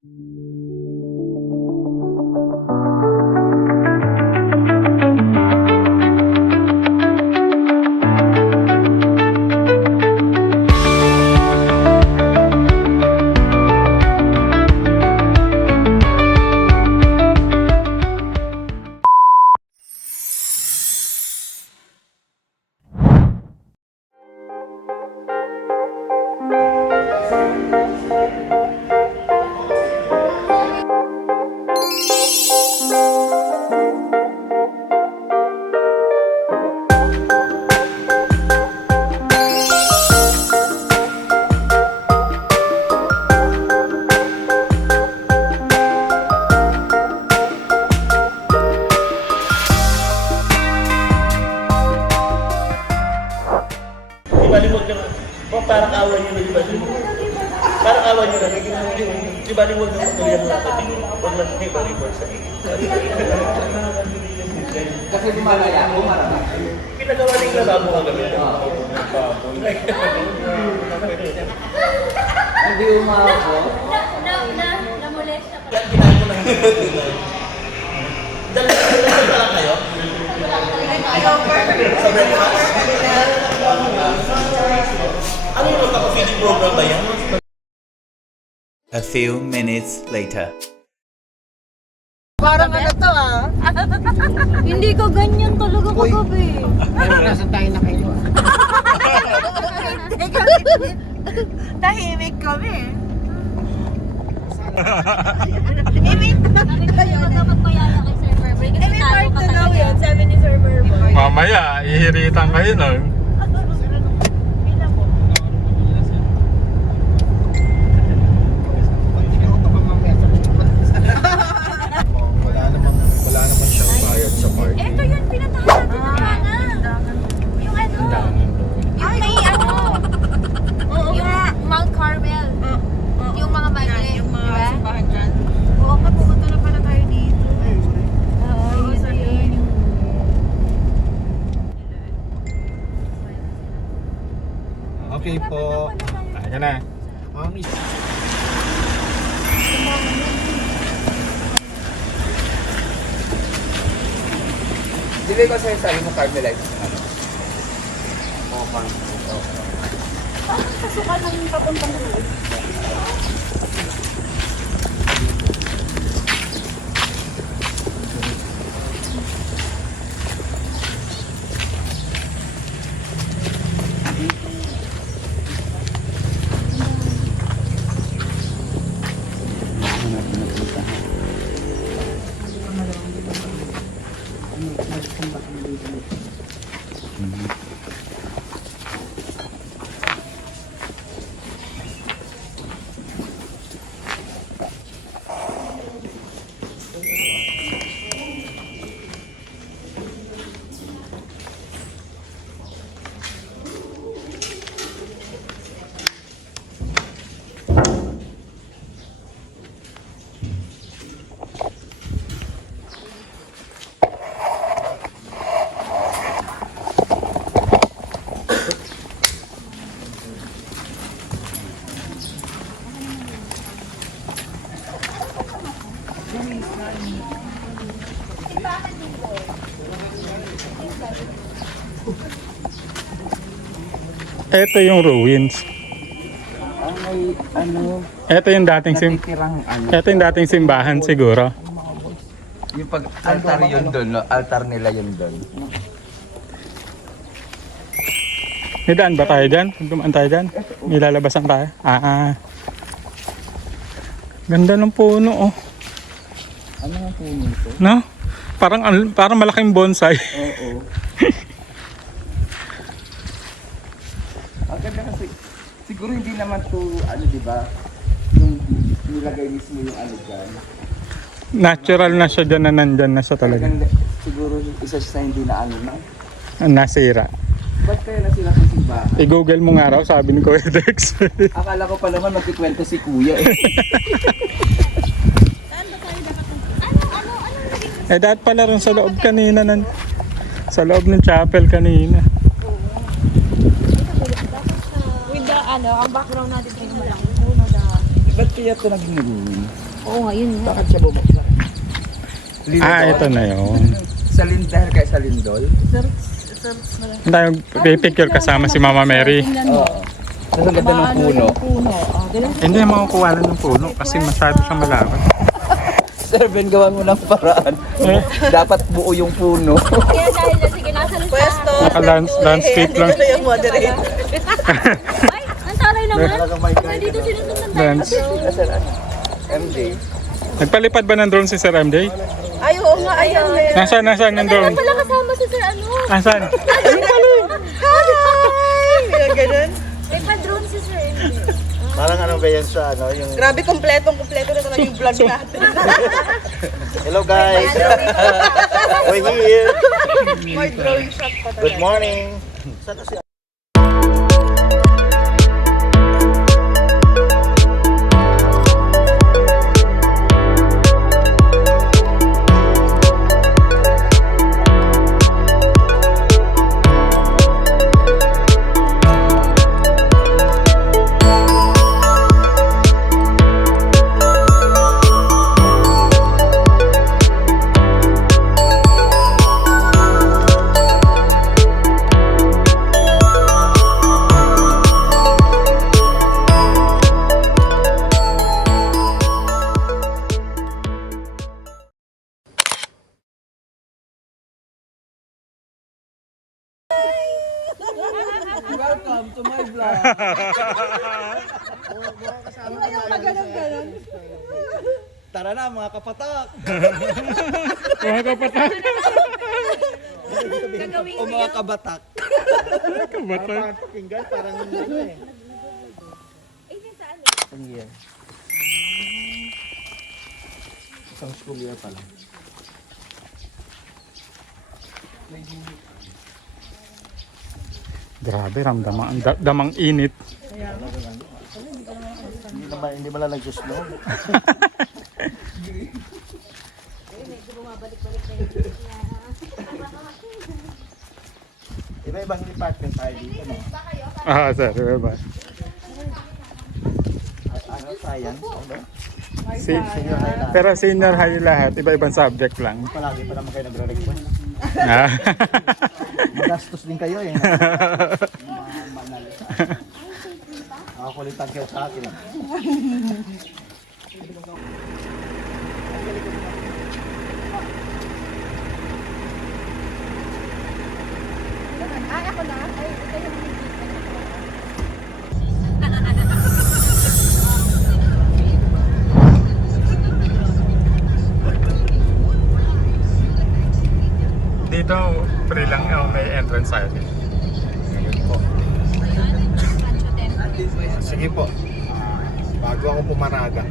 Balimod lang. O parang awan nyo na, di ba? Parang awan nyo na. Di balimod lang matuloy ang natin. Huwag lang kayo balimod sa inyo. Kasi lumalaya, umarama. Pinagawa ng lababo ka gabi. Hindi umako. Namolesta pa. Yan, ginahin ko lang. Dalawa pa lang kayo? Sa breakfast? Ano yung magpapafeeding program ba yan? A few minutes later. Parang ano to Hindi ko ganyan talaga kagabi. Pero nasa tayo na kayo Tahimik kami. Magpayaya kay Sir Burberry kasi May talo part ka 2 daw talaga. yun, sabi ni Sir Burboy. Mamaya, ihiritan kayo nun. Wala naman siyang bayad sa party. Ito yun, pinatahan natin ng mana. Yung ano? Yung may ano? Yung Mount Carmel. Yung mga migrant. Yung mga diba? simbahan dyan. Oo, pupunta na pala tayo dito. Oo, yun. Okay po. Kaya na. Dili ko sa'yo sabi mo Carmelite. Pasukan ng papuntang doon. Ito yung ruins. Ang may ano, Ito yung dating natitirang ano. Ito yung dating simbahan siguro. Yung pag-altar yun doon, no? Altar nila yun doon. May daan ba tayo dyan? Dumaan tayo dyan? May lalabasan tayo? Ganda ng puno, oh. Ano ang puno ito? No? Parang malaking bonsai. Oo. Ang ganda kasi, siguro hindi naman to, ano diba, yung nilagay mismo yung ano dyan. Natural na siya dyan na nandyan na siya talaga. Talagang siguro isa siya sa hindi na ano na. Nasira. Ba't kaya na sila kung simbahan? I-google mo nga raw, sabi ni Kuya Dex. Akala ko pa naman magkikwento si Kuya eh. Eh dahil pala rin sa loob kanina, sa loob ng chapel kanina. With the ano, ang background natin ay malaking puno na. Ba't kaya ito naging ruin? Oo nga, yun nga. Bakit siya bumuksan? Ito na yun. Sa Lindol kaya sa Lindol? Hindi tayo pipicture kasama si Mama Mary. Oo. Sa ganda ng puno. Hindi makukuha na ng puno kasi masyado siyang malawak. Sir Ben, gawan mo ng paraan. Dapat buo yung puno. Kaya dahil na sige, nasa pwesto. Naka-landscape lang. Ay, ang taray naman. Dito sinusundan tayo. Lens. Sir, MJ. Nagpalipad ba ng drone si Sir MJ? Ay, oo nga, ayun. Nasaan ng drone? Wala kasama si Sir ano. Nasaan? Yung ganun. May pa-drone si Sir MJ. Parang ano ba yan sa ano, yung... Grabe, kompleto na talaga yung vlog natin. Hello guys! We're here! May drone shot pa talaga. Good morning! Sana si Welcome to my vlog. Tara na mga kapatak. Mga kapatak. O mga kabatak. Kabatak. pakinggan, parang ano eh. Ang year. Isang school year pa lang. Grabe, damang init. Hindi mo lang nag-snow. Iba-ibang department tayo dito, no? Sir, diba? Ano, science, ano? Pero senior high lahat, iba-ibang subject lang. Palagi pa naman kayo nagre-request. Magastos din kayo eh. Nakakulitan kayo sa akin. Dito, free lang may entrance tayo. Sige po. Bago ako pumaraga.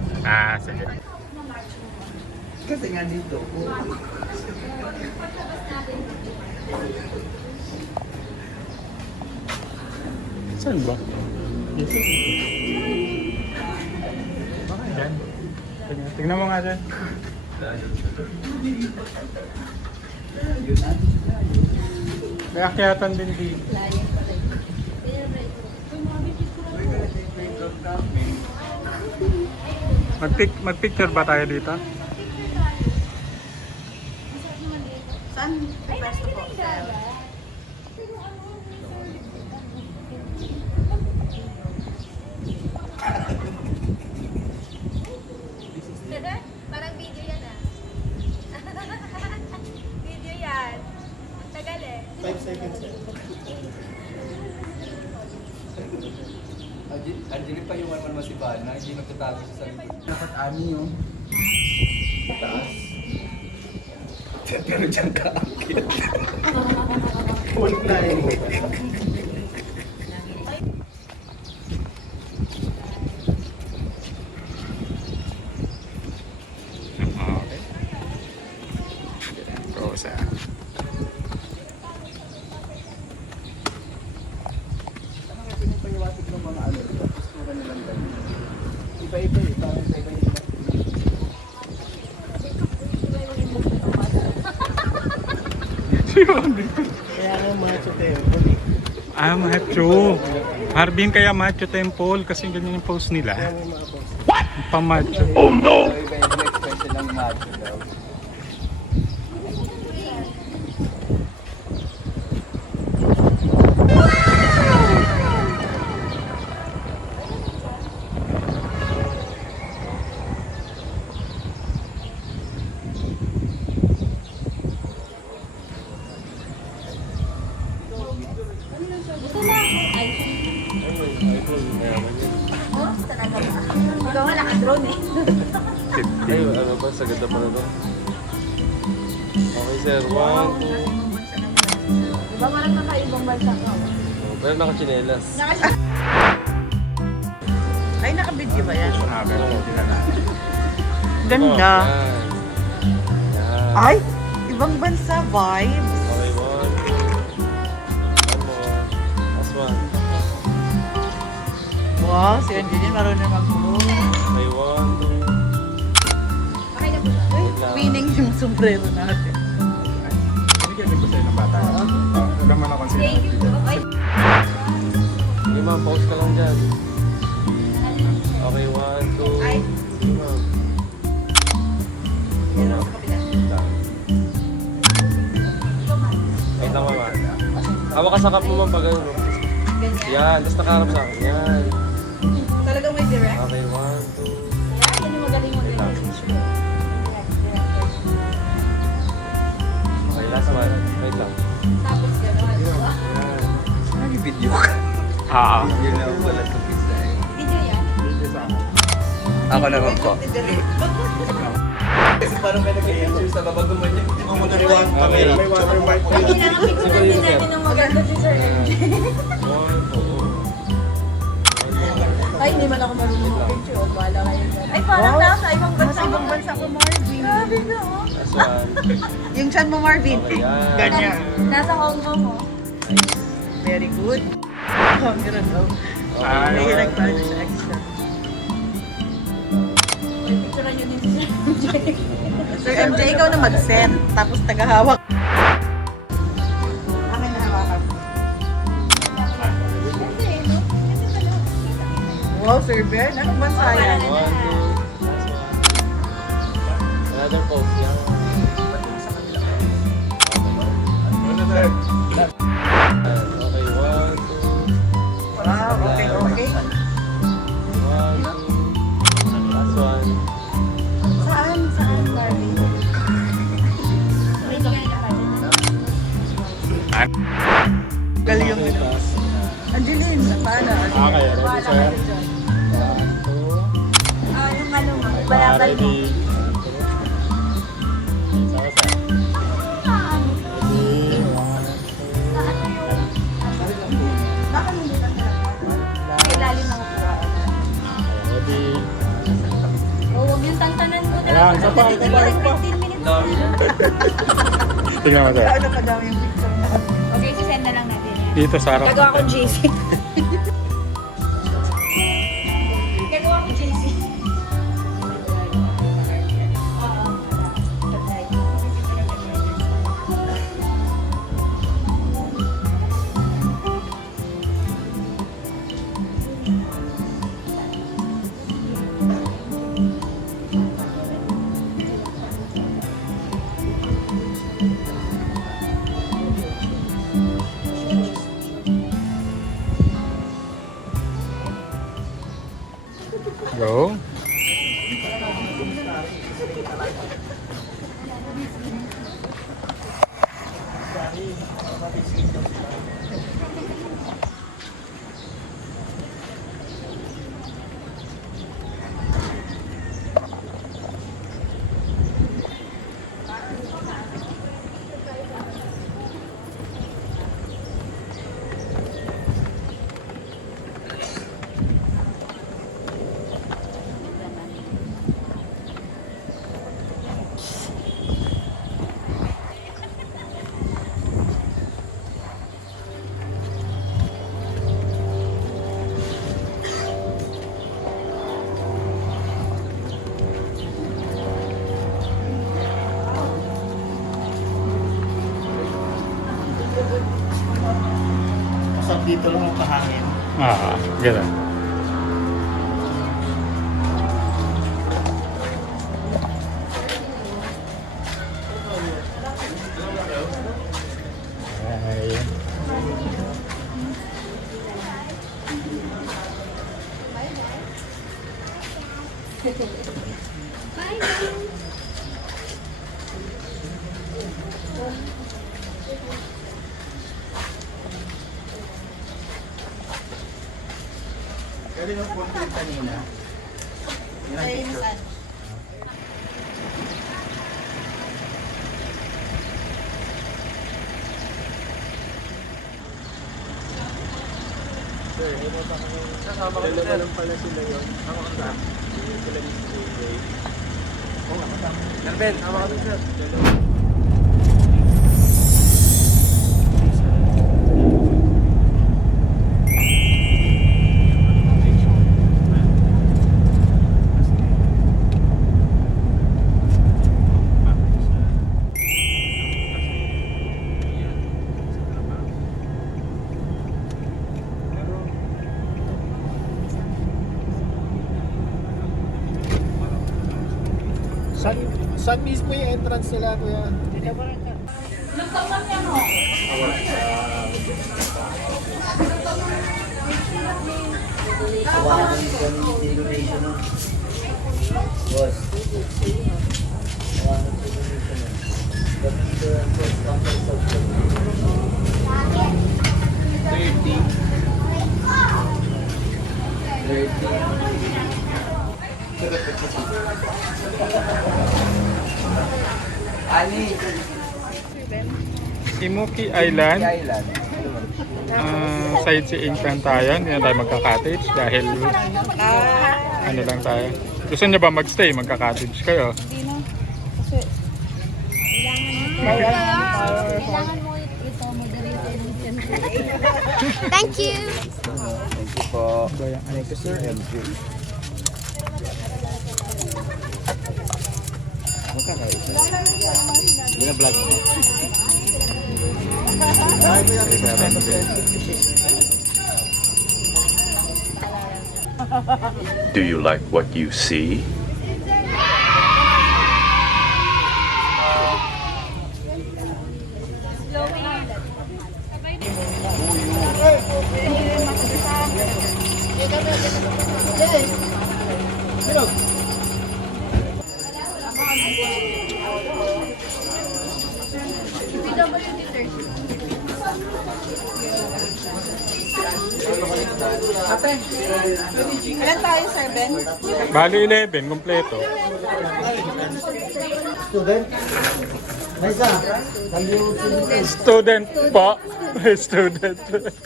Sige. Kasi nga dito. Saan ba? Baka dyan. Tignan mo nga dyan. May akyatan din dito. Magpicture ba tayo dito? Saan? Pwesto po. Parang video yan Video yan. Tagal eh. 5 seconds eh. Angeli pa yung one mo si Bana, hindi nagtatago siya sa likod. Dapat ani yung taas. Pero dyan ka akit. Full flying. Okay. Go sa... Pinipayiwatig ng mga ano, postura nilang ganyan. Iba-iba eh, parang iba-iba. Kaya nga macho tayo. Macho. Harbin kaya macho temple kasi ganyan yung post nila. What? Pamacho. Oh no! Animado daw. Ikaw nga naka-drone eh. Ay, ano ba? Sagad na pa na to. Okay, sir. 1, 2. Diba parang kakaibang bansa ka? Oh, pero nakachinelas. Ay, nakabidyo ba yan? Ah, pero hindi na na. Ganda. Oh, yan. Yan. Ay, ibang bansa vibes. Okay, 1, 2. One more. Last one. Wow, si Angelina marunong mag-blow. Okay, 1, 2. Okay na po. Wait lang. Meaning yung sombrero natin. Binigyan din ko sa'yo ng bata. Alam mo na kung sino. Thank you. Okay. Sige, ma'am. Pause ka lang dyan. Okay, 1, 2. Ay. Sige, ma'am. Wait lang, mama. Hawak ka sa cup mo, ma'am, pag ano. Yan, tapos nakaharap sa akin. Yan. Talagang may direct? Okay, 1, 2. Yan yung magaling mo din. Okay, last one. Wait lang. Tapos gano'n. Yan. Nag-video ka. Ah. Yun na wala sa pizza eh. Video yan. Ako naman po. Kasi parang may nag-i-answer sa baba gumanyan. Hindi mo magariwan. Okay. May watermark Ay, kailangan picture din natin ng maganda si Sir MJ. 1, 2. Ay, hindi man ako marunong mag-picture. O, bahala kayo dyan. Ay, parang nasa ibang bansa. Ibang bansa ko, Marvin. Grabe na, oh. Last one. Yung chan mo, Marvin. Okay, yan. Ganyan. Nasa Hong Kong mo. Very good. Camera daw. Okay. Nahilag tayo sa extra. Picturean nyo din si Sir MJ. Sir MJ, ikaw na mag-send. Tapos tagahawak. Akin na hawakan. Wow, Sir Bern. Anong bansa yan? 1, 2. Last one. Another pose. Yan. Okay, 1, 2. Wow, okay, okay. 1, 2. Last one. Saan? Saan, Marvin? Galing yung ino. Angeline, paano? Okay, ready, sir? 1, 2. Ah, yung ano mo, bayabay mo. Ready. Sama sa. Ready. 1, 2. Baka hindi ka Sa ilalim ng upuan. Ready. Oh, huwag yung tantanan mo na. Ayan, isa pa, isa pa, isa pa. 15 minutes. Tingnan mo sa'yo. Ano pa daw yung picture na? Okay, sisend na lang natin yan. Dito sa harap. Gagawa ko JC. Gagawa ko JC. Oo. Go. Masarap dito lang ang kahangin. Ah, gano'n. Kaya yung phone ko kanina. Yan ang picture. Kasama ka sir. Alam pala sila yun. Sama ka na. Sila ni Jay. Oo nga, kasama. Carmen, sama ka dun sir. Saan mismo yung entrance nila, kuya? Ani, Imuki Island. Island. Sightseeing plan tayo. Hindi na tayo magka-cottage dahil ano lang tayo. Gusto niyo ba magstay? Magka-cottage kayo? Kailangan mo ito moderator. Thank you! Thank you po. Thank you, sir. MJ. Magkakaisa. Bina-vlog mo. Do you like what you see? Ilan tayo, Sir Ben? Bali 11, kumpleto. Student po. Student.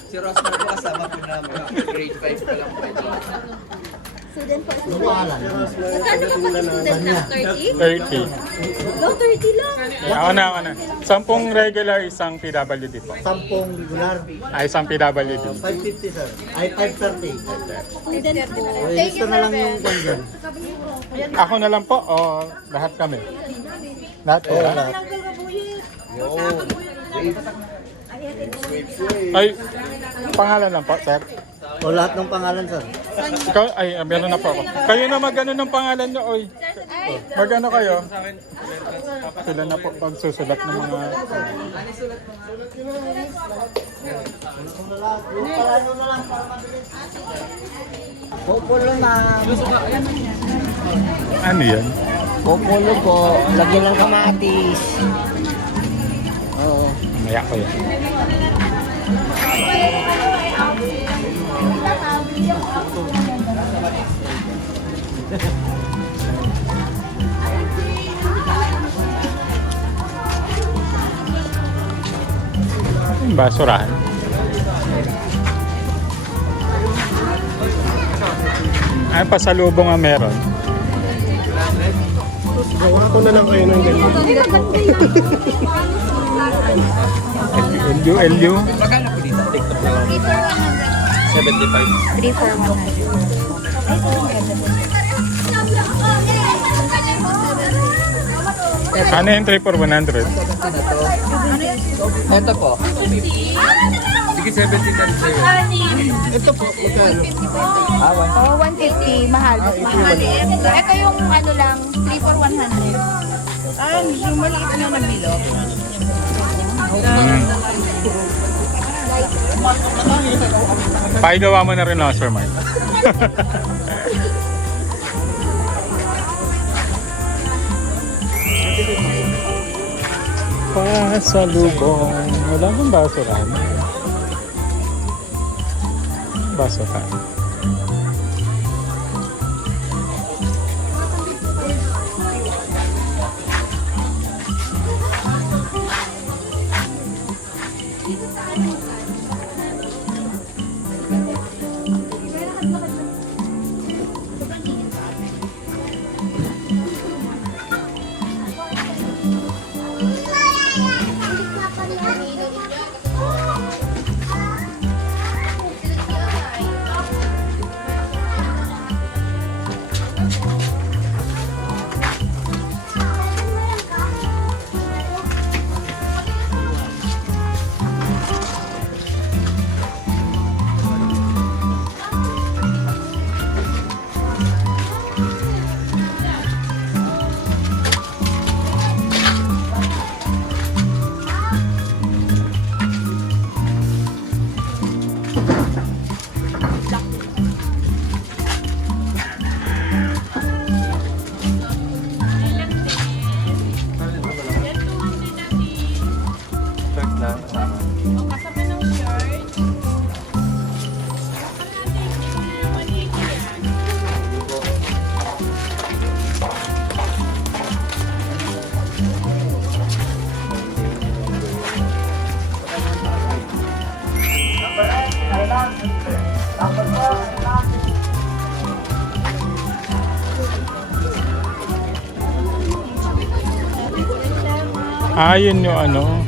Si Rosmar po kasama po namin. Grade 5 pa lang po. Student po. Magkano ka po student na? 30? 30. No, 30 lang. Ako na. 10 regular, isang PWD po. 10 regular, Ay, isang PWD. 550 sir. Ay, 530. Student po. Thank you, na lang yung kwan dyan. Ako na lang po o lahat kami? Lahat po? Ay, pangalan lang po, sir. O lahat ng pangalan sir. Ikaw, ay, meron na po ako. Kayo na mag-ano ng pangalan nyo, oy. Mag-ano kayo? Sila na po pagsusulat ng mga... Populo na. Ano yan? Populo po. Lagyan ng kamatis. Oo. Maya ko yan. Yung basurahan. Ay, pasalubong ang meron. Gawa ko na lang kayo ng ganyan. LU. Magkano po dito? 75. 3 for 100. Ano yung 3 for 100? Ito po. Sige, 70 na rin sa'yo. Ito po, magkano? Oh, 150. Mahal. Mahal. Ito yung ano lang, 3 for 100. Yung maliit na nabilo. Paigawa mo na rin ako, Sir Mark. pasalubong. Wala bang basurahan? Basurahan. Yun yung ano.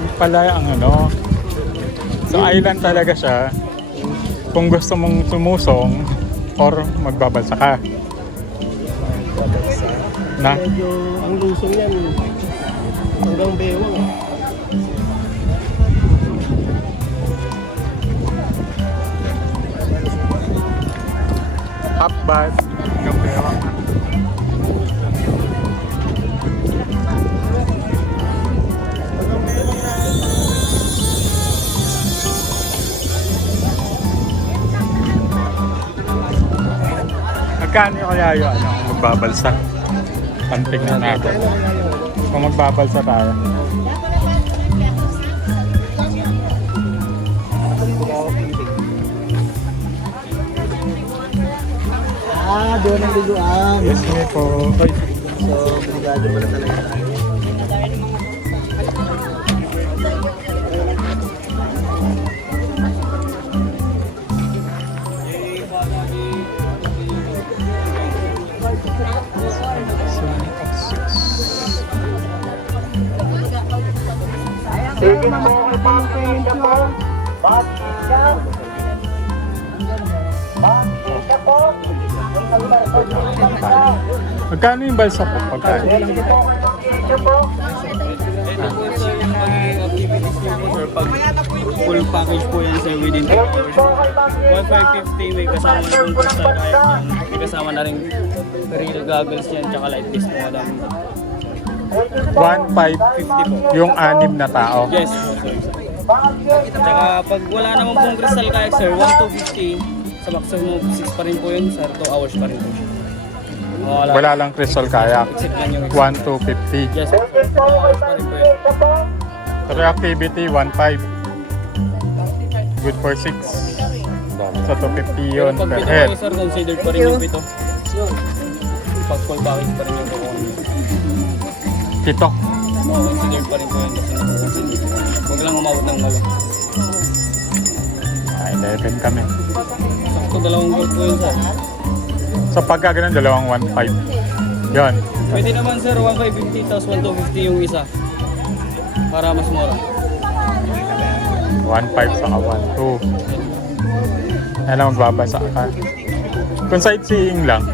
Yung pala ang ano. So island talaga siya. Kung gusto mong sumusong or magbabalsa ka. Na? Medyo ang lusong yan. Hanggang bewang. Half bath. Hanggang bewang. Magkano kaya yung ano, magbabalsa? Pantignan natin. Kung magbabalsa tayo. Doon ang luluan. Yes, me po. Oy. So, brigado mo na talaga tayo. Magkano yung balsa po? Pagkano? Full package po yan sir within 2 hours. 1,550 may kasama na yung crystal kayak yan. May kasama na rin real goggles yan tsaka light disc mo lang. 1,550 po. yung 6 na tao. Yes po sir. Tsaka pag wala naman pong crystal kayak sir, 1,250 sa maximum 6 pa rin po yun sir, 2 hours pa rin po siya. Wala lang crystal kayak. Exit lang yung 1,250. Yes sir, 2 hours pa rin po yun. Pero activity 1,500. Good for 6. So 250 yun Pag per pito head. kayo sir, considered pa rin yung pito. Pag full package pa rin yung kukuha. Pito. Oo, considered pa rin po yun kasi nakukonsider. Huwag lang umabot ng wala. 11 kami. Sakto dalawang gold po yun sir. So pagka ganun, 2,150. Yun. Pwede naman sir, 1,550 tapos 1,250 yung isa. Para mas mura. 1,500 saka 1,200. Yan lang magbabasa ka. Kung sightseeing lang,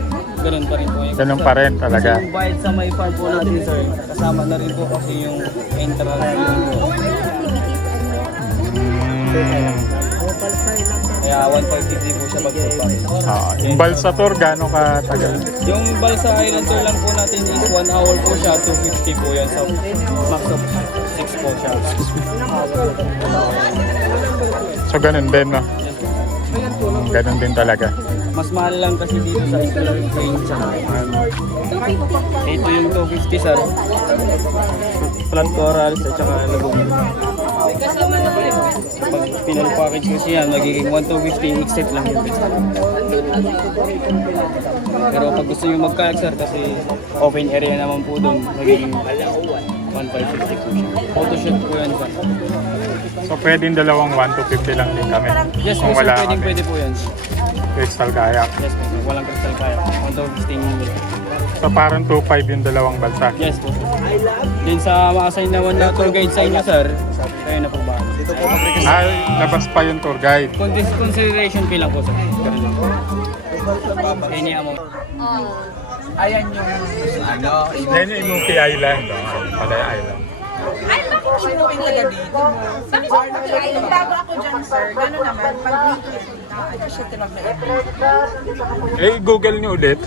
Ganun pa rin po yung ganun pa rin talaga. Yung bayad sa may farm po natin sir, kasama na rin po kasi yung entrance yun po. Kaya 1,550 po siya pag-full Yung balsa tour, gano'n ka tagal? Yung Balsa Island tour lang po natin is 1 hour po siya, 250 po yan. So max of 6 po siya. So ganun din, no? Ganun din talaga. Mas mahal lang kasi dito sa Explorer Plane sa ito yung 250 sir. Flat corals at saka lagoon. Pag final package kasi yan, magiging 1,250 except lang yun. Pero pag gusto nyo mag-kayak sir, kasi open area naman po doon, magiging 1,550 po siya. Photoshoot po yan sir. So pwedeng dalawang 1,250 lang din kami. Yes po Kung sir, wala pwedeng kami. pwede po yan. Crystal kayak. Yes po sir, walang crystal kayak. 1,250. So parang 2,500 yung dalawang balsa. Yes po sir. Din sa ma-assign naman na tour guide sa inyo sir, kayo na po ba? Ay, labas pa yung tour guide. Consideration fee lang po sir. Kaya niya mo. Ayan yung ano, Yan yung Imuki Island. Palay Island. Ay, bakit inuwi taga dito? Bakit nung bago ako dyan, sir, gano'n naman, pag weekend, ano siya tinag na Eh, Google nyo ulit.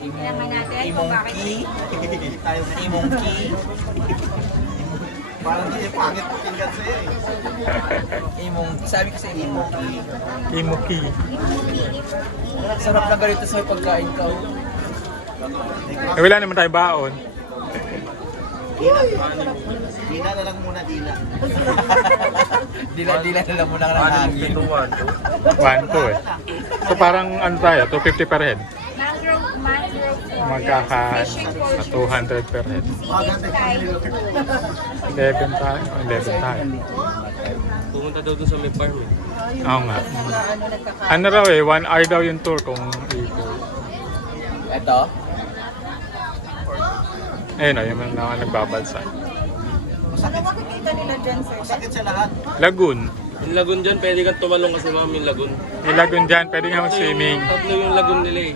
Kailangan natin kung bakit. tayo sa imong key. Parang hindi pangit pakinggan sa'yo eh. Imong, sabi ko sa imong key. Imuki. Sarap lang ganito sa pagkain ka. Eh, wala naman tayo baon. Dina na lang muna, Dina. Dila na lang muna ng hangin. 1,2 eh. So parang ano tayo, 250 per head. Mangrove forest. Magkaka Fishing for 200 per head. Seating tayo. 11 tayo. 11 tayo. Pumunta daw doon sa may farm eh. Oo nga. Ano raw eh, 1 hour daw yung tour kung ikot. Ito? Ayun o, yung mga nagbabalsa. Ano makikita nila dyan, sir? Sakit sa lahat. Lagoon. Yung lagoon dyan, pwede kang tumalong kasi ma'am yung lagoon. Yung lagoon dyan, pwede nga mag-swimming. Tatlo yung lagoon nila eh.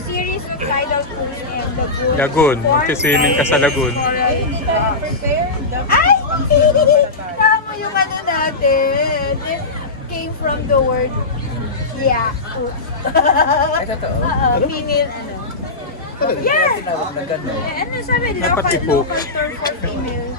Series of tidal pools and lagoon. Lagoon. Mag-swimming ka sa lagoon. Ay, hindi tayo prepared. Ay! Tama yung ano natin. This came from the word yeah. Ay, totoo. Female ano. Yeah! Tinawag na gano'n. Ano sabi? Dapat Local ipook. tour for female.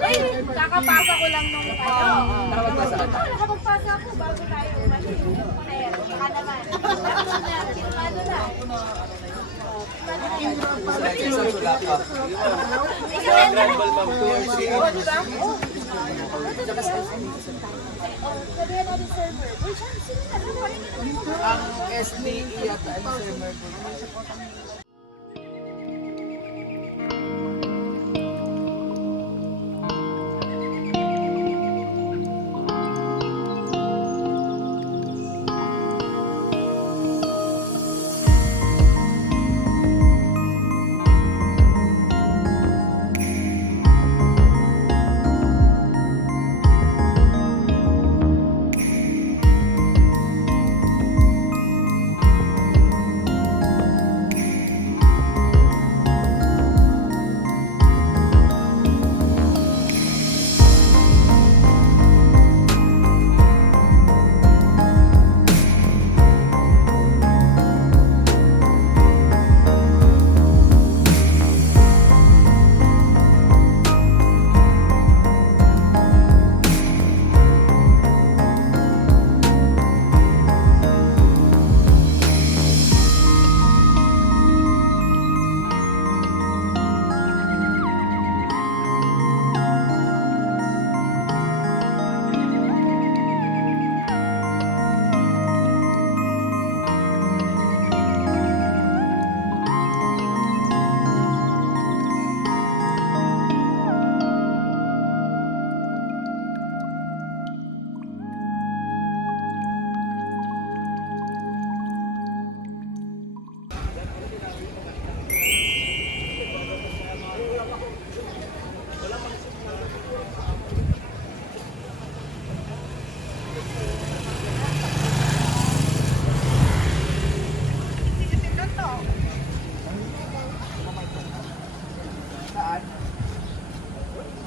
Ay, kakapasa ko lang nung nakapagpasa ako bago tayo umalis. Kaya, baka naman. Kilmado na. Sabihan natin server. Uy, sino na? Ang SDE yata ang server ko.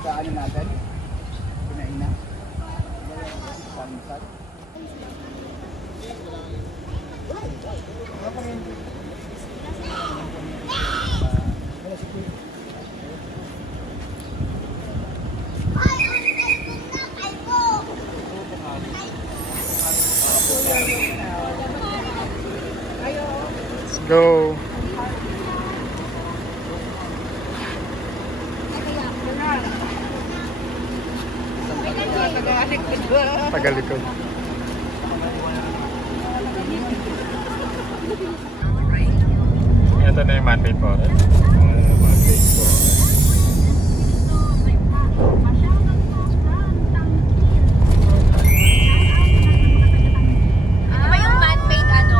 sa ano natin? Kinain na? Pansat? Let's go. Tagalikod. Ito na yung man-made forest. Man-made forest. Ano ba yung man-made ano?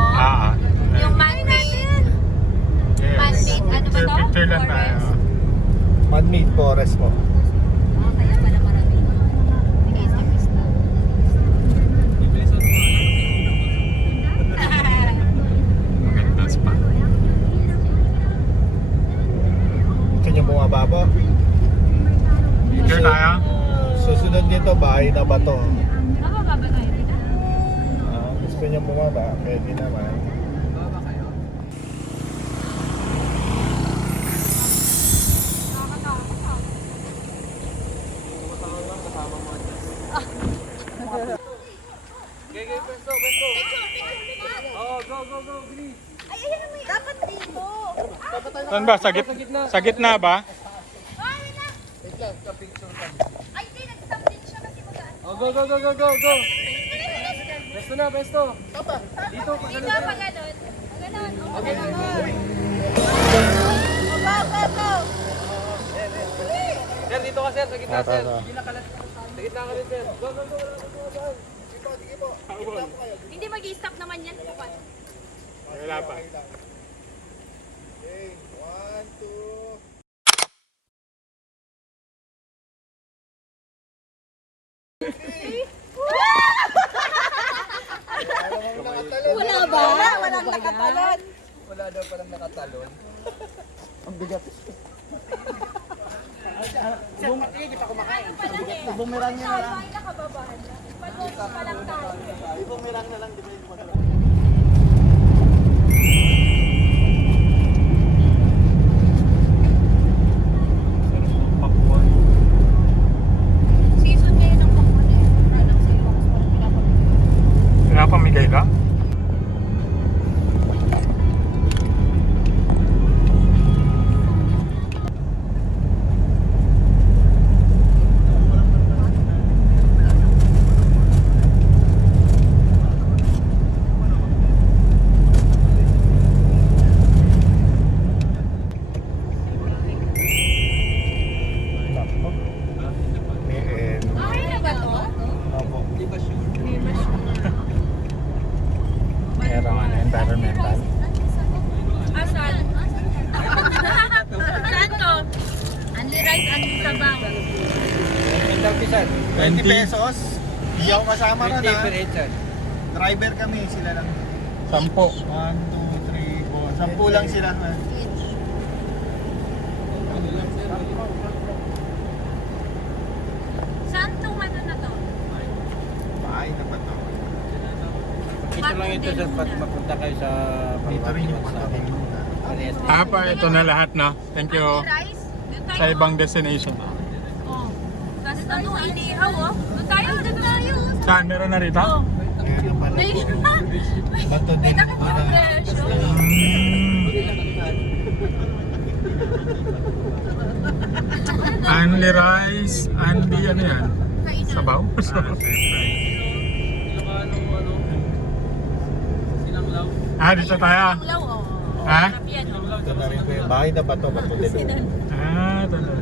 Yung man-made, Yes. man-made ano ba to? Picture lang tayo. Forest? Man-made forest po. Kaya pala marami. Sige, stop. Maganda spot. Gusto niyo bumaba po? Picture tayo. Susunod nito, bahay na ba to? Mababa ba tayo dito? Gusto niyo bumaba? Pwede naman. Ay, ayan na may... Dapat dito. Saan ba? Sa gitna ba? Ay, wait lang. Ay, di, nag-stop din siya kasi magaan. Oh, go! Besto na, besto! Dito, Dito, pag ganun. Pag ganun. O, pag ganun. Go. Sir, dito ka sir, sa gitna sir. Sa gitna ka rin sir. Go! Hindi mag-i-stop naman yan. Bukas. Wala pa. Wala ba? Walang nakatalon. Wala daw palang nakatalon. Ang bigat. Bumirang niya na lang. Ay, nakababahan na. Pag-uusap pa lang tayo. Bumirang na lang, di ba yung Season ngayon ng pakwan eh. Parang sa'yo. Parang pinapamigay. Pinapamigay lang? Okay na ba to? Merong environmental. Asan? Saan to? Only rice, only sabaw. 20 pesos. Hindi ako kasama na na. head. Driver kami, sila lang. 10. 1, 2, 3, 4. 10 lang sila. Saan tong ano na to? Bahay na ba to? Ito lang ito sa Mapunta kayo sa dito rin yung pagkakas. Pa, ito na lahat na. Thank you. Rice? Doon tayo. Sa ibang destination. Oh. Kasi ano, inihaw oh. Doon tayo. Saan? Meron na rito? Ayan ang pala. May Bato din. nakakompresyo. Only rice, only ano yan? Sabaw? Dito tayo. Ulaw oh. Ha? Sarap yan oh. Ito na rin po yung bahay na ba to? Bato din. Ito na talaga.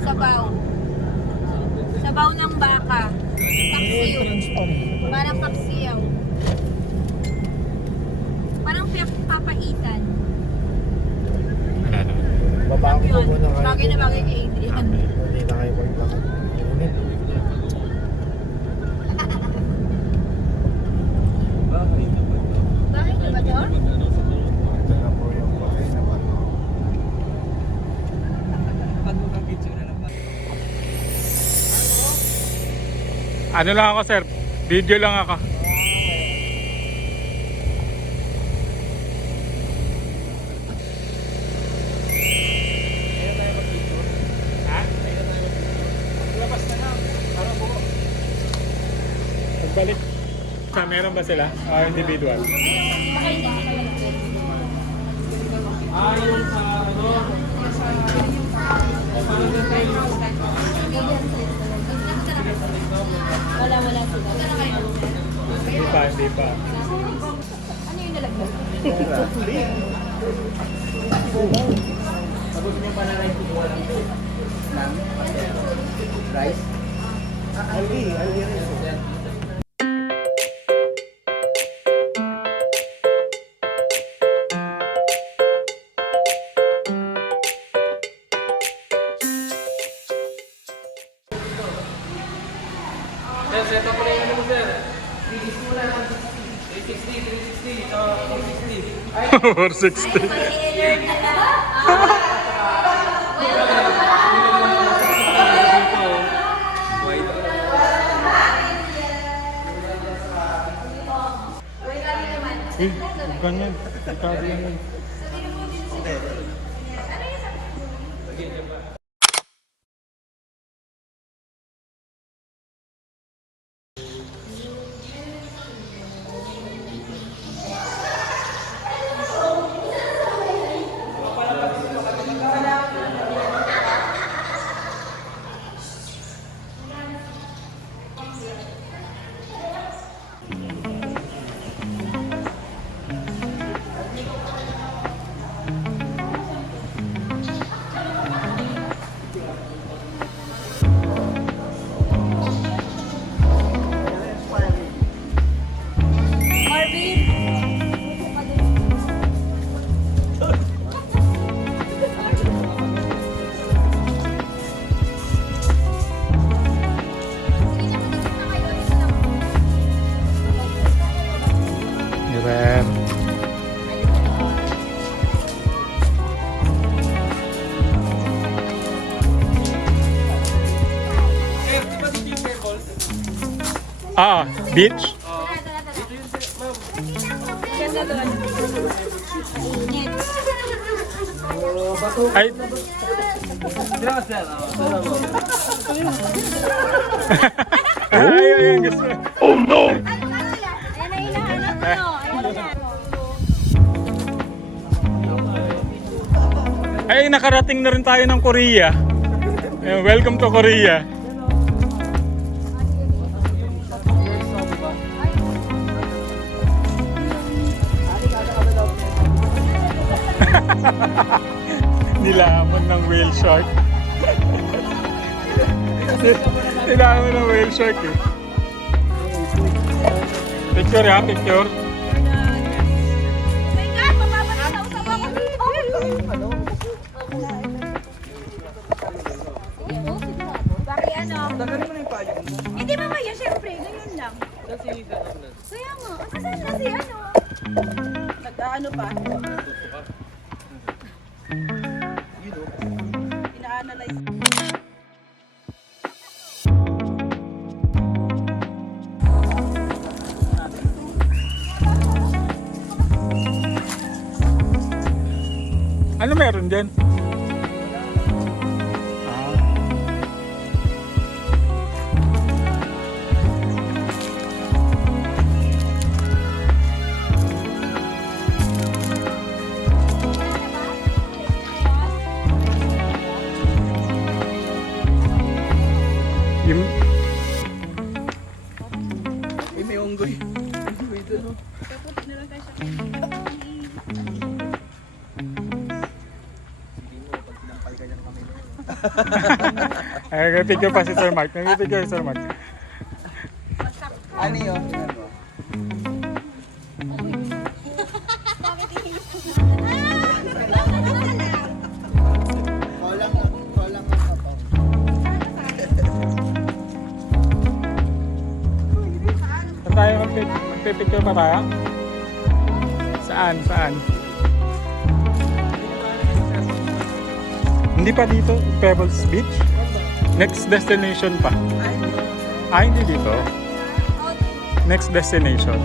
Sabaw. Sabaw ng baka. Paksiw. Parang paksiyaw. Parang papaitan. Baba ko po muna kayo. Bagay na bagay kay Adrian. Hindi na kayo maglakad. Bakit na ba to? Ito na po yung bahay na ba to. Ano lang ako sir, video lang ako. Pagbalik, meron ba sila? Individual? Hindi pa. Ano yung nalagyan? Tapos niya pa na rin kukuha lang ito. Rice? Ali rin. Sir, set up mo na yung ano mo, sir. 360 muna. 360, 460. 460. Ganyan. Ikaw din. Iren. Sir, di ba dito yung circles? Beach? Ganda doon. Init. Ay, Sir, sir. Salamat. ay, gusto. Oh no! Ayan na hinahanap ko. Ayan na. Ay, nakarating na rin tayo ng Korea. Welcome to Korea. Nilamon ng whale shark. Nilamon ng whale shark eh. Picture ha, picture. Oh my God, mapapanood na usap ako dito. Bakit ano? Tagalin mo na yung payong mo. Hindi mamaya, syempre, ganyan lang. Kasi Kaya nga, asan na si ano? Nag-ano pa? Ina-analyze. Ano meron dyan? Yung, May unggoy. ay, picture pa si Sir Mark. Nag-picture si Sir Mark. Ano yun? Saan tayo magpipicture pa tayo? Saan? Saan? Hindi pa dito, Pebbles Beach. Next destination pa. Ah, hindi dito. Next destination.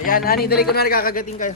Ayan, honey, dali ko na nakakagating kayo.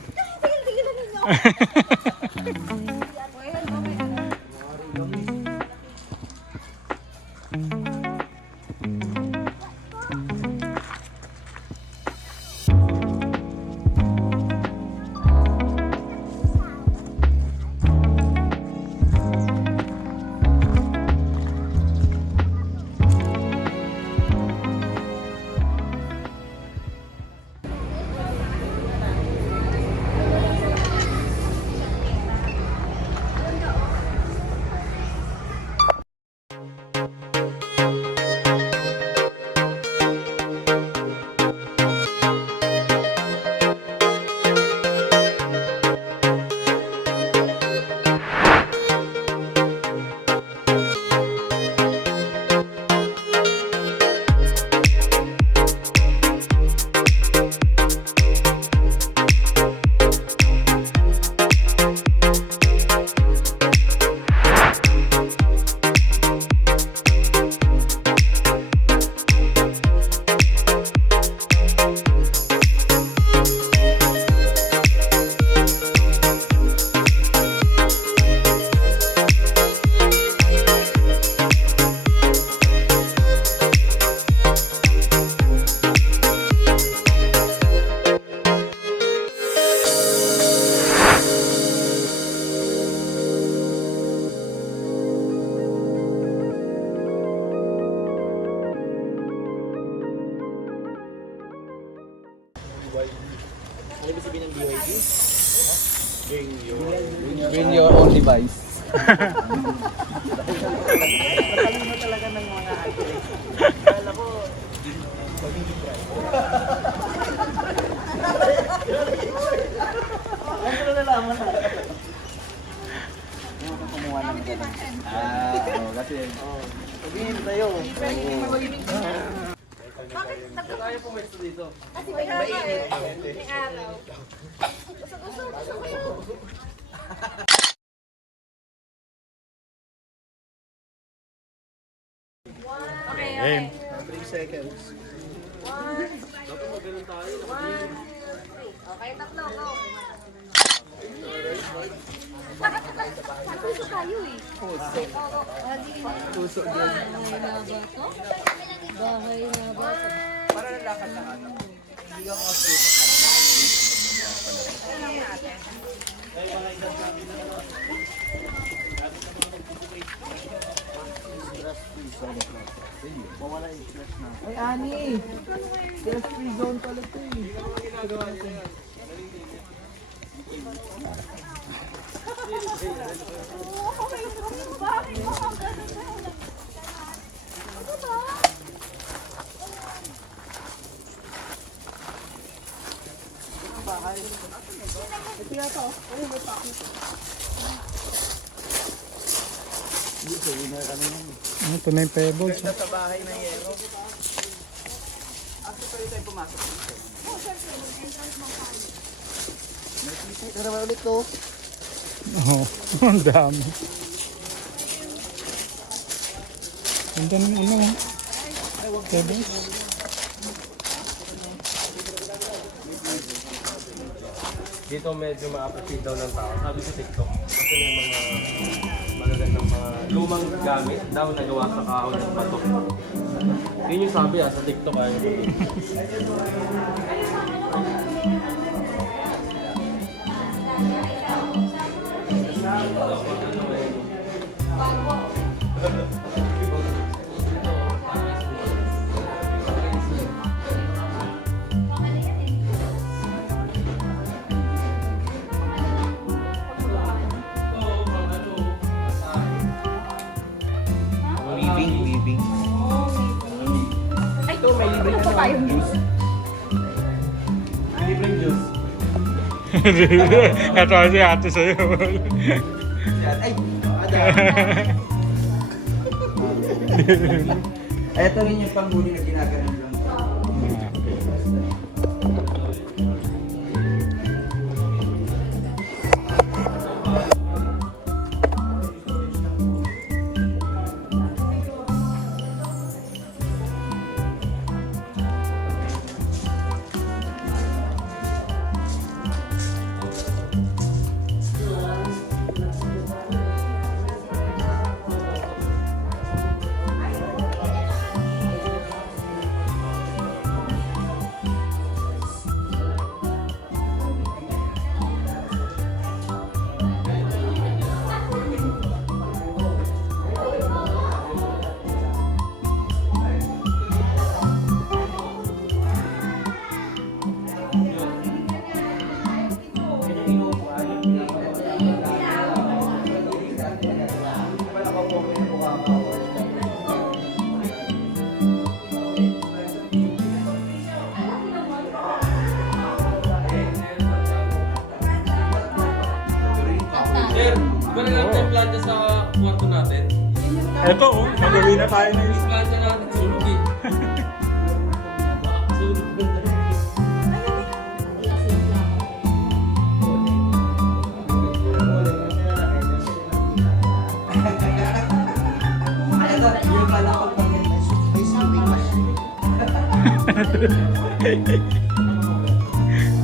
Bring your own device. Kasi Sabihin tayo. Tayo pumesto dito. Kasi may araw. Gusto. Okay. 3 seconds. Okay, tatlo, go. Puso tayo eh. Puso din. Bahay na ba to? Para lalakad na ano. Hindi ako Ay, Ani! Stress free zone pala ito eh. Ito na yung pebbles. sa bahay ng yero. After pwede tayo pumasok dito. Ito naman ulit to. Oo, ang dami. Ang dami ng ano. Pebbles. Dito medyo ma-appreciate daw ng tao. Sabi sa TikTok, kasi may mga magagandang mga lumang gamit daw nagawa sa kahoy ng bato. Yun yung sabi sa TikTok ay. Weaving. Ito, may libre na tayong juice. Libreng juice. Ito kasi ate sa'yo. Ay! Ito rin yung panghuli na ginaganon lang. Eto, oh, mag-uwi na tayo na isa. Kanta natin, sulog eh. Sulog na tayo.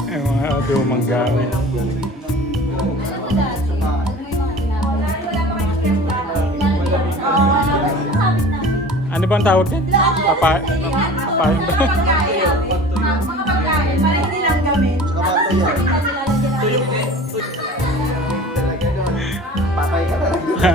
Ay, mga lumang gamit. Ano bang tawag din? Papayang ba? Mga pagkain, para hindi lang gamit. Patay ka talaga.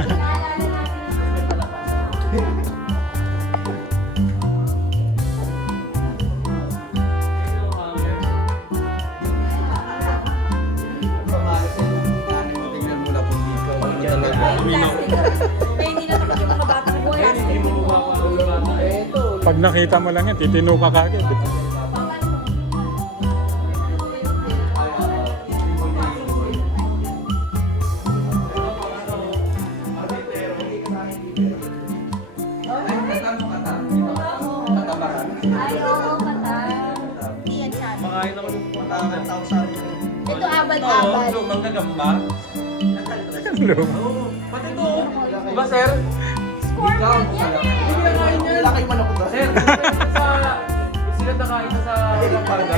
Tingnan mo lang kung dito. Eh, hindi na tapos yung mga batang buhay. Pag nakita mo lang yan, titino ka kagad. Di ba? Ay, oo, patay. Hindi yan siya. Makain ako ng 1,000. Ito abad-abad. Lumang gagamba. Luma. Pati ito. Diba, sir? Scorpion yan eh. Wala kayo manok doon. Sir, sila nakain sa Pampanga.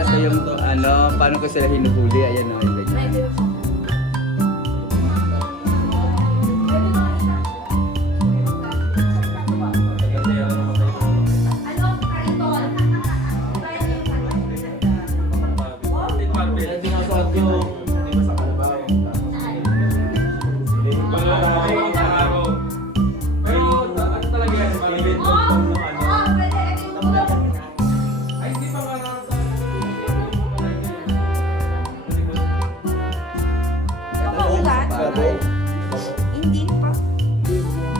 Ito yung paano ko sila hinuhuli. Ayan o. Hindi pa.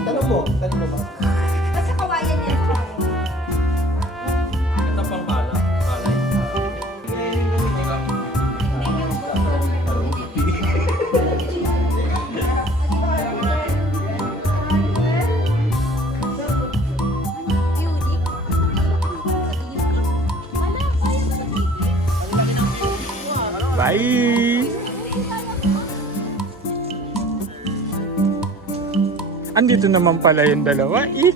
Tanong mo ba? Basta kawayan yan. Ito pang pala. Palay. Bye! Andito naman pala yung dalawa. Eh.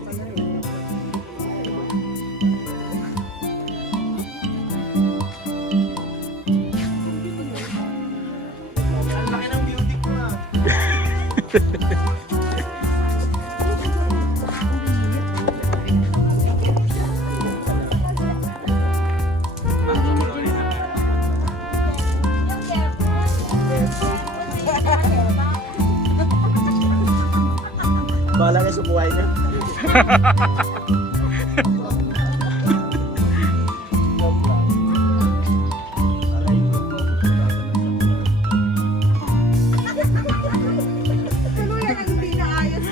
Bahala kayo sa buhay niya. Tuluyan ang hindi naayos.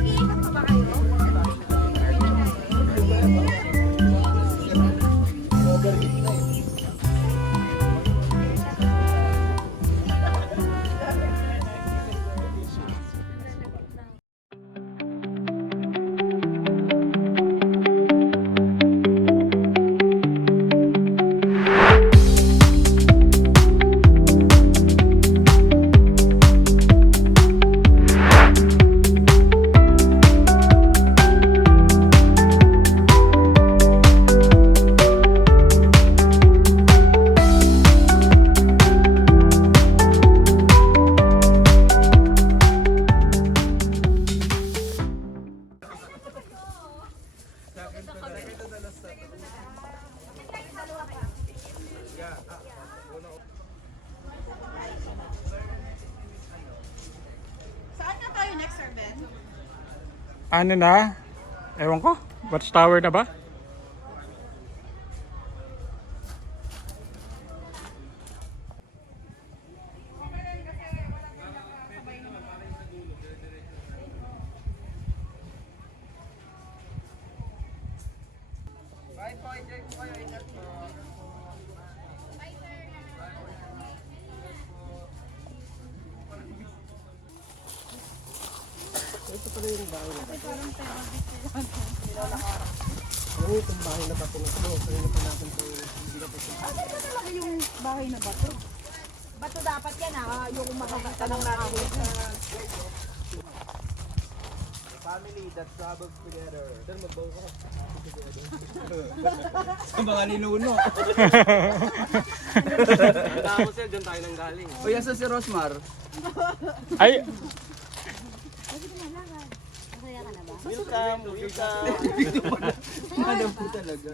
Iikot pa ba kayo? Saan na tayo next, Sir Ben? Ano na? Ewan ko. Watchtower na ba? Ano ba talaga yung bahay na bato? Bato dapat yan yung makakita ng nakawin. Family that travels together. Sir, magbaw ka. Sa mga ninuno. Wala ko sir, dyan tayo nang galing. O yan sa si Rosmar. Ay, Welcome, welcome. Ano po talaga?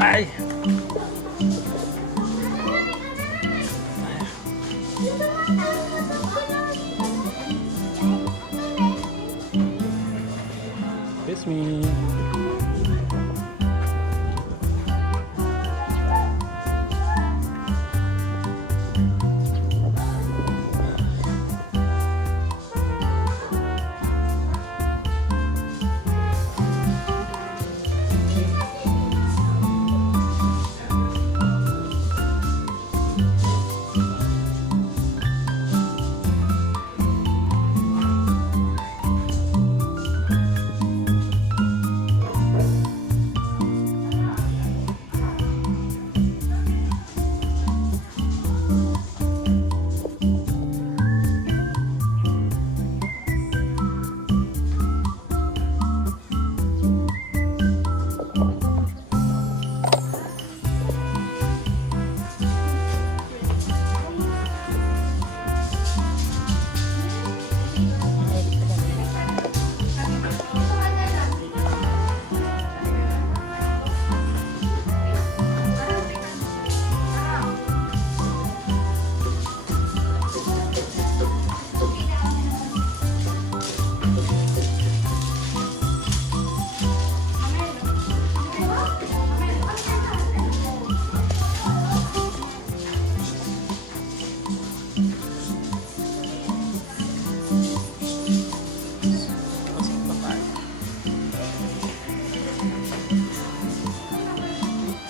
ay. Kiss me.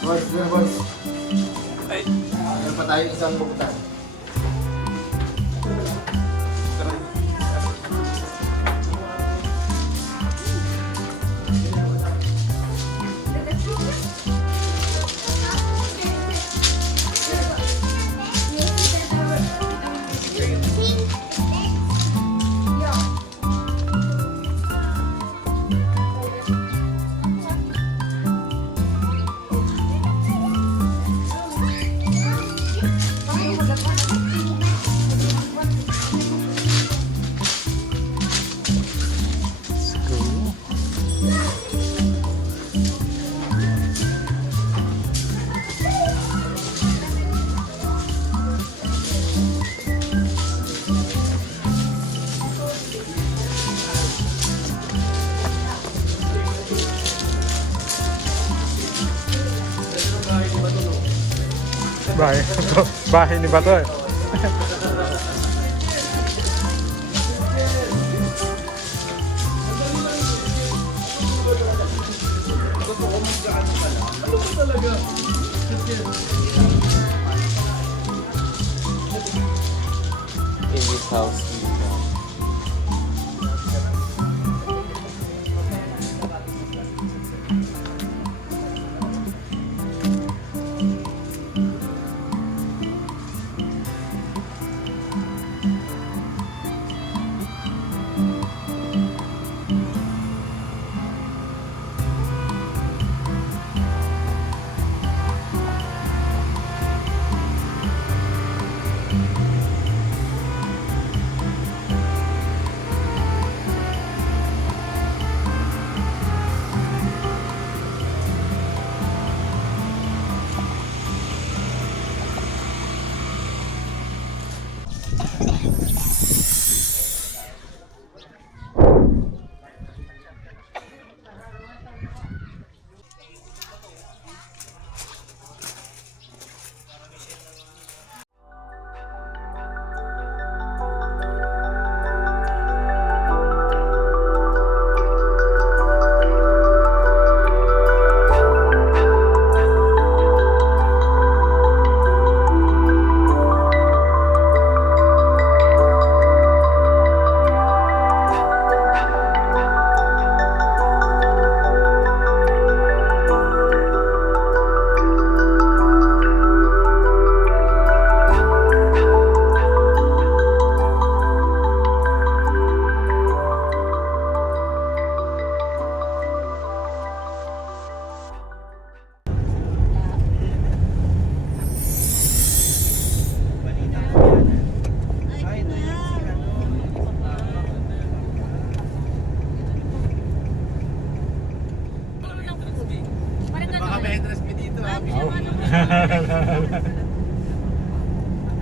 Boys, boys. Ay, meron pa tayo isang bukutan. Bahay. Bahay ni Bato eh. In this house.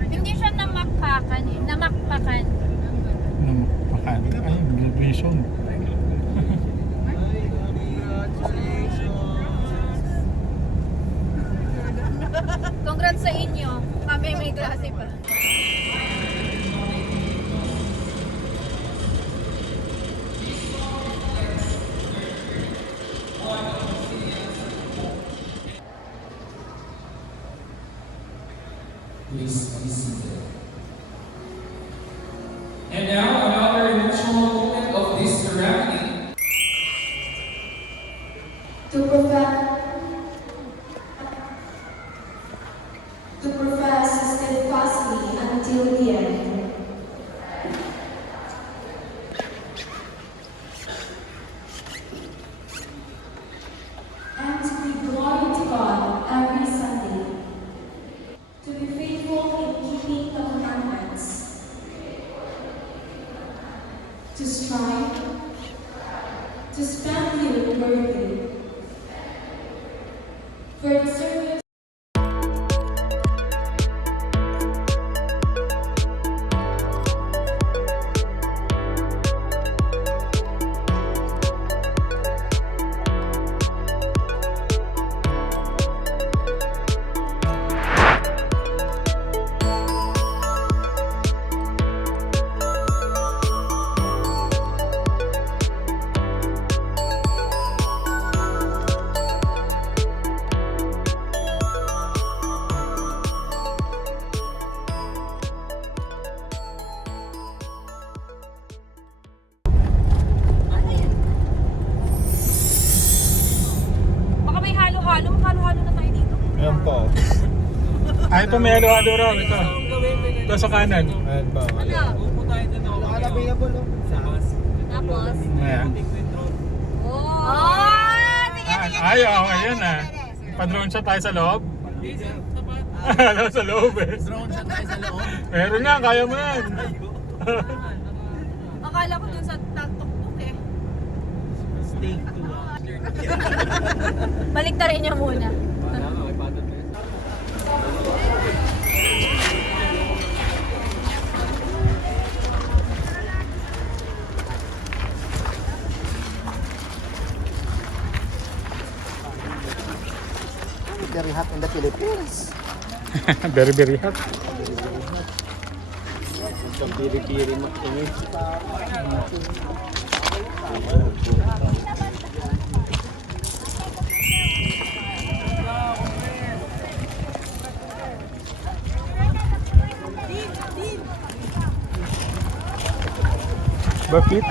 Hindi siya namakpakan eh. Namakpakan. Namakpakan. Ay, graduation. Congrats sa inyo. Kami may klase pa. And now, another emotional moment of this ceremony. To profess steadfastly until the end. And to be glory to God every Sunday. To be faithful in keeping the commandments. To strive. To spend you worthy. For the service. Baka may halo-halo. Halo-halo na tayo dito. Ayan po. Ay, ito may halo-halo raw. Ito. Ito sa kanan. Ayan ba? Ano? Tapos? Ayan. Oh! Ay, ayan ah. Pa-drone shot tayo sa loob. Alam sa loob eh. Drone shot tayo sa loob. Meron nga, kaya mo yan. Akala ko dun sa tuktok eh. Stay to Balik na rin niya muna. Very hot in the Philippines. Very, very hot. Piri-piri makinig. Bakit?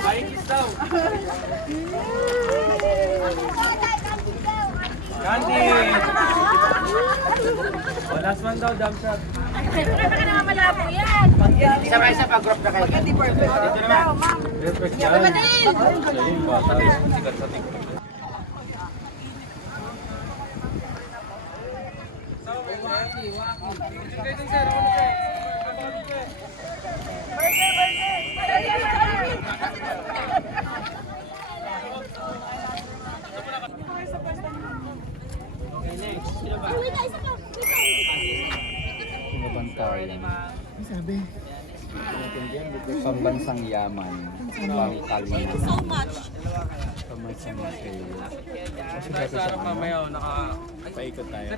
Maikis daw. Candy! Oh, last one daw, jump shot. Isa pag-group na kayo. Hindi perfect. Perfect yan. Ayun, bata. Sikat sa TikTok. Pumabantay. Sabi. Pambansang yaman. Pangkalma. Thank you so much. Pambansang yaman. Sa harap mamaya, Paikot tayo.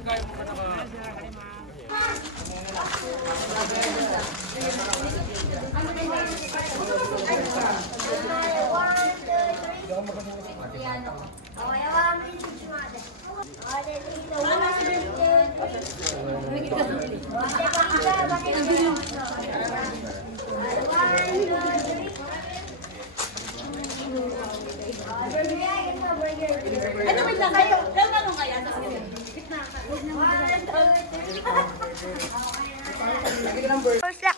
Sir, kaya mo pa Ano, wait lang kayo. Tanong kaya. Gitna ka. Siya